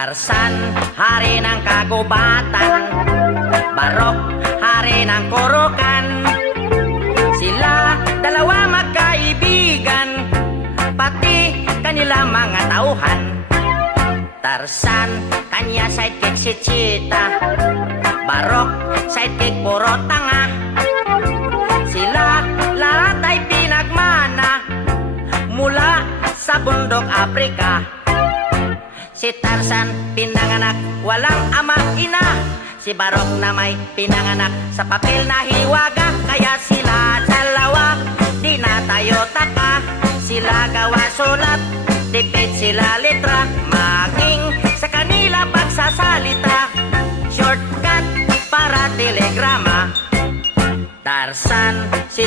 Tarzan, hari ng kagubatan. Barok, hari ng kurukan. Sila dalawa magkaibigan, pati kanila mga tauhan. Tarzan, kanya sidekick si Cheetah. Barok, sidekick puro tanga. Sila lahat ay pinagmana mula sa bundok Afrika. Si Tarzan pinanganak walang ama ina. Si Barok na may pinanganak sa papel na hiwaga. Kaya sila dalawa di na tayo taka. Sila gawa sulat, dipit sila letra. Maging sa kanila pagsasalita, shortcut para telegrama. Tarzan,